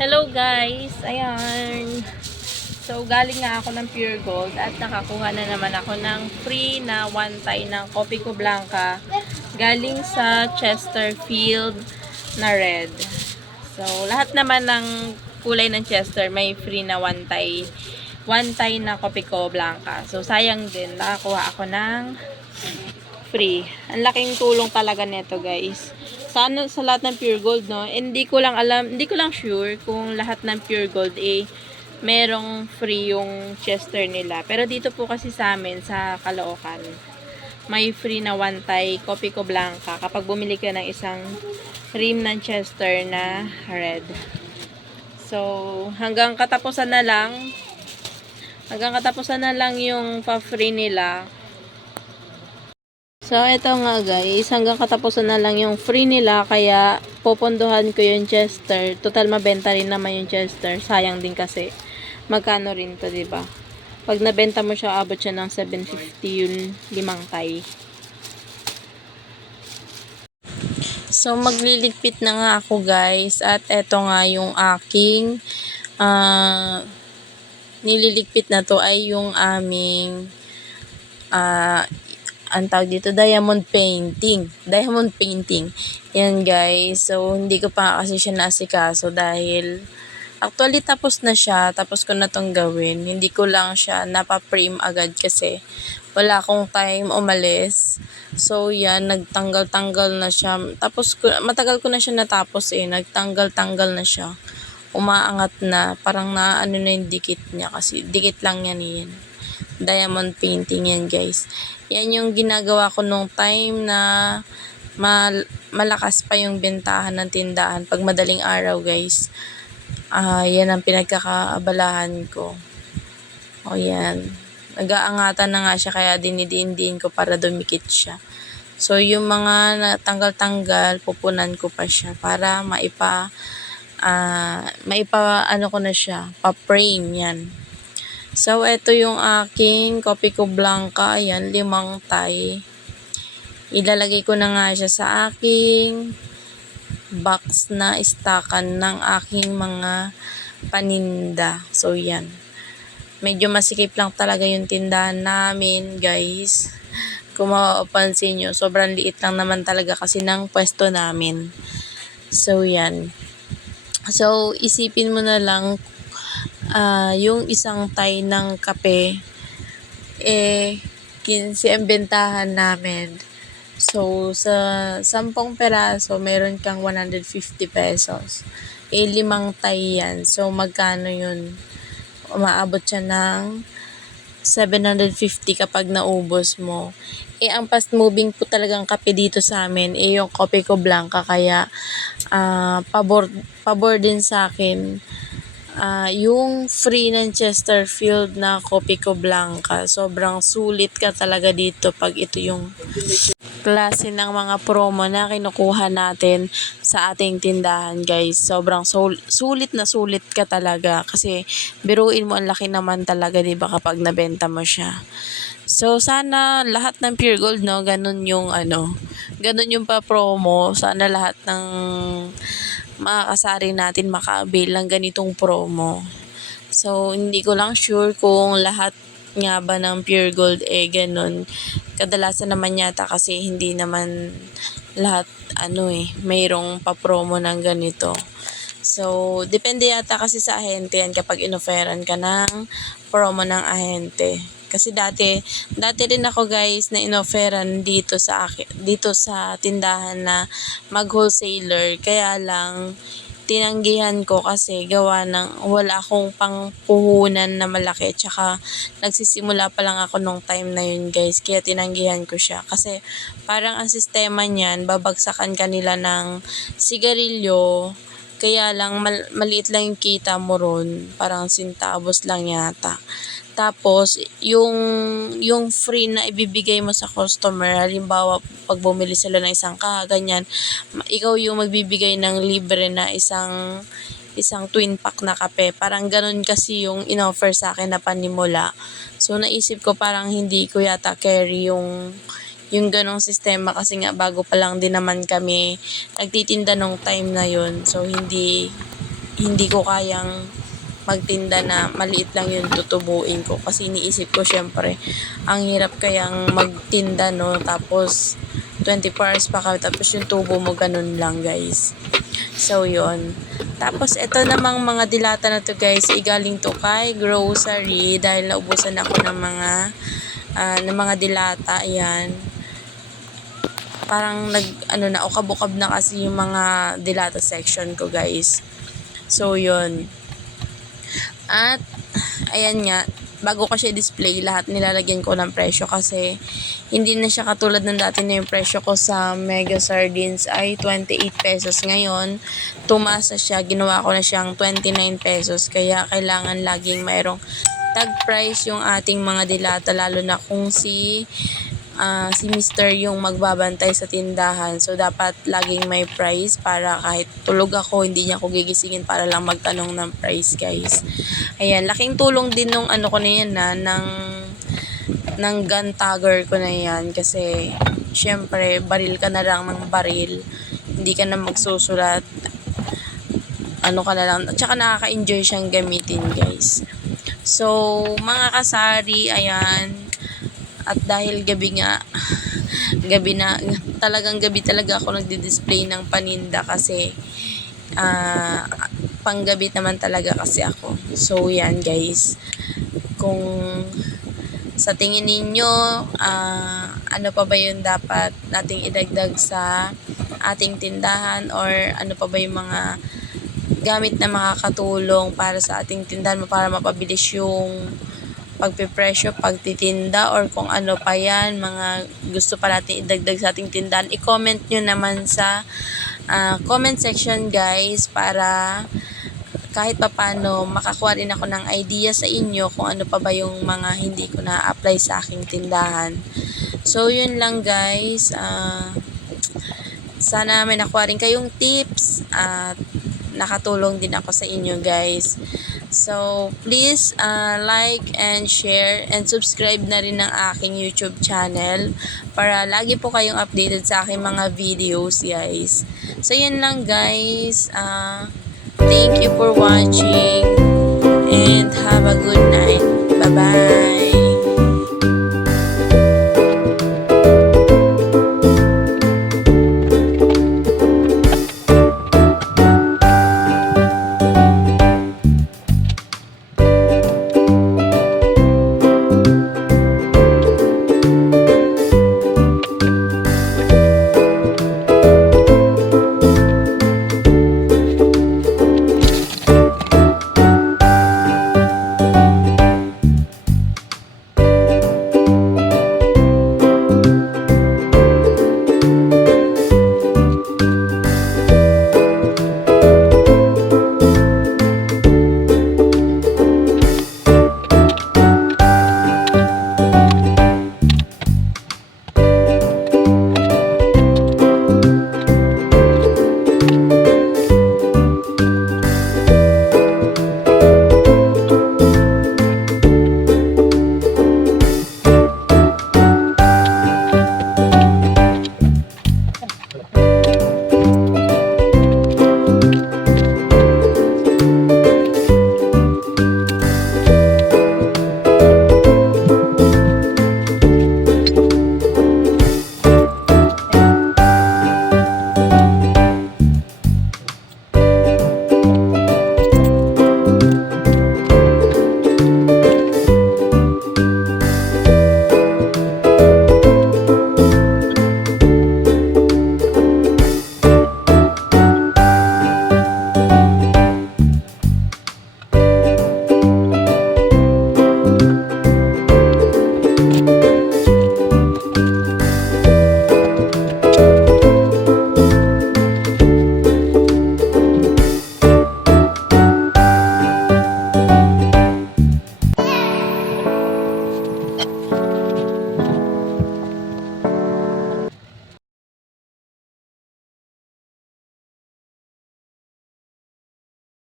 Hello guys! Ayan. So, galing nga ako ng Pure Gold at nakakuha na naman ako ng free na one tie ng Copico Blanca galing sa Chesterfield na red. So, lahat naman ng kulay ng Chester may free na one tie. One tie na Copico Blanca. So, sayang din. Nakakuha ako ng free. Ang laking tulong talaga nito guys. Sa lahat ng Pure Gold, no? Hindi ko lang sure kung lahat ng Pure Gold merong free yung Chester nila. Pero dito po kasi sa amin, sa Caloocan, may free na one tie Copico Blanca kapag bumili ka ng isang rim ng Chester na red. So, hanggang katapusan na lang yung pa-free nila. So, ito nga guys, hanggang katapusan na lang yung free nila, kaya popondohan ko yung Chester. Total, mabenta rin naman yung Chester. Sayang din kasi. Magkano rin to, diba? Pag nabenta mo siya, abot siya ng 750 yung limang tie. So, magliligpit na nga ako guys. At eto nga yung aking nililigpit na to ay yung aming ang tawag dito, diamond painting. Diamond painting. Yan guys. So, hindi ko pa kasi siya naasikaso dahil actually tapos na siya. Tapos ko na tong gawin. Hindi ko lang siya napa-frame agad kasi wala akong time umalis. So, yan. Nagtanggal-tanggal na siya. Tapos, matagal ko na siya natapos Nagtanggal-tanggal na siya. Umaangat na. Parang na na yung dikit niya kasi dikit lang yan. Diamond painting yan guys. Yan yung ginagawa ko nung time na malakas pa yung bentahan ng tindahan pag madaling araw guys. Yan ang pinagkakaabalahan ko. O yan. Nag-aangatan na nga siya kaya dinidiin ko para dumikit siya. So yung mga natanggal-tanggal, pupunan ko pa siya para ano ko na siya, pa-frame yan. So, ito yung aking Copico Blanca. Ayan, 5 tie. Ilalagay ko na nga siya sa aking box na istakan ng aking mga paninda. So, yan. Medyo masikip lang talaga yung tindahan namin, guys. Kung mapapansin nyo, sobrang liit lang naman talaga kasi ng pwesto namin. So, yan. So, isipin mo na lang yung isang tie ng kape 15 ang bentahan namin. So, sa 10 peraso, meron kang 150 pesos. 5 tie yan. So, magkano yun? Umaabot siya ng 750 kapag naubos mo. Ang fast moving po talagang kape dito sa amin, yung Copico Blanca. Kaya, pabor din sa akin yung free ng Chesterfield na Copico Blanca. Sobrang sulit ka talaga dito pag ito yung klase ng mga promo na kinukuha natin sa ating tindahan guys. Sobrang sulit na sulit ka talaga kasi biruin mo, ang laki naman talaga diba kapag nabenta mo siya. So sana lahat ng Pure Gold, no, ganun yung ganun yung pa-promo. Sana lahat ng makakasari natin maka-avail ng ganitong promo. So, hindi ko lang sure kung lahat nga ba ng Pure Gold ganun. Kadalasan naman yata kasi hindi naman lahat mayroong pa-promo ng ganito. So, depende yata kasi sa ahente yan kapag inoferan ka ng promo ng ahente. Kasi dati rin ako guys na inoferan dito sa tindahan na mag-wholesaler. Kaya lang tinanggihan ko kasi gawa ng wala akong pangpuhunan na malaki. Tsaka nagsisimula pa lang ako nung time na yun guys. Kaya tinanggihan ko siya. Kasi parang ang sistema niyan, babagsakan kanila ng sigarilyo. Kaya lang maliit lang yung kita mo ron. Parang centavos lang yata. Tapos, yung free na ibibigay mo sa customer, halimbawa, pag bumili sila ng isang ganyan, ikaw yung magbibigay ng libre na isang twin pack na kape. Parang ganun kasi yung inoffer sa akin na panimula. So, naisip ko parang hindi ko yata carry yung ganong sistema kasi nga bago pa lang din naman kami nagtitinda nung time na yun. So, hindi hindi ko kayang magtinda na maliit lang yung tutubuin ko. Kasi iniisip ko syempre, ang hirap kayang magtinda, no? Tapos, 24 hours pa ka, tapos yung tubo mo ganun lang, guys. So, yun. Tapos, ito namang mga dilata na to, guys, igaling to kay grocery dahil naubusan ako ng mga dilata. Ayan. Parang ukab-ukab na kasi yung mga dilata section ko, guys. So, yun. At, ayan nga, bago ko siya display, lahat nilalagyan ko ng presyo kasi hindi na siya katulad ng dati na yung presyo ko sa Mega Sardines ay 28 pesos. Ngayon, tumaas na siya, ginawa ko na siyang 29 pesos. Kaya, kailangan laging mayroong tag price yung ating mga dilata, lalo na kung si Mr. yung magbabantay sa tindahan. So, dapat laging may price para kahit tulog ako, hindi niya ako gigisingin para lang magtanong ng price, guys. Ayan, laking tulong din nung ko na yan ng gun tagger ko na yan. Kasi, syempre, baril ka na lang ng baril. Hindi ka na magsusulat. Ka na lang. Tsaka nakaka-enjoy siyang gamitin, guys. So, mga kasari, ayan. At dahil gabi talaga ako nagdi-display ng paninda kasi panggabi naman talaga kasi ako. So, yan, guys. Kung sa tingin ninyo, ano pa ba yung dapat nating idagdag sa ating tindahan, or ano pa ba yung mga gamit na makakatulong para sa ating tindahan para mapabilis yung pagpipresyo, pagtitinda, or kung ano pa yan, mga gusto pa natin idagdag sa ating tindahan, i-comment nyo naman sa comment section, guys, para kahit papano makakuha rin ako ng idea sa inyo kung ano pa ba yung mga hindi ko na-apply sa aking tindahan. So, yun lang, guys. Sana may nakuha rin kayong tips at nakatulong din ako sa inyo, guys. So, please like and share and subscribe na rin ng aking YouTube channel para lagi po kayong updated sa aking mga videos, guys. So, yun lang, guys. Thank you for watching and have a good night. Bye-bye!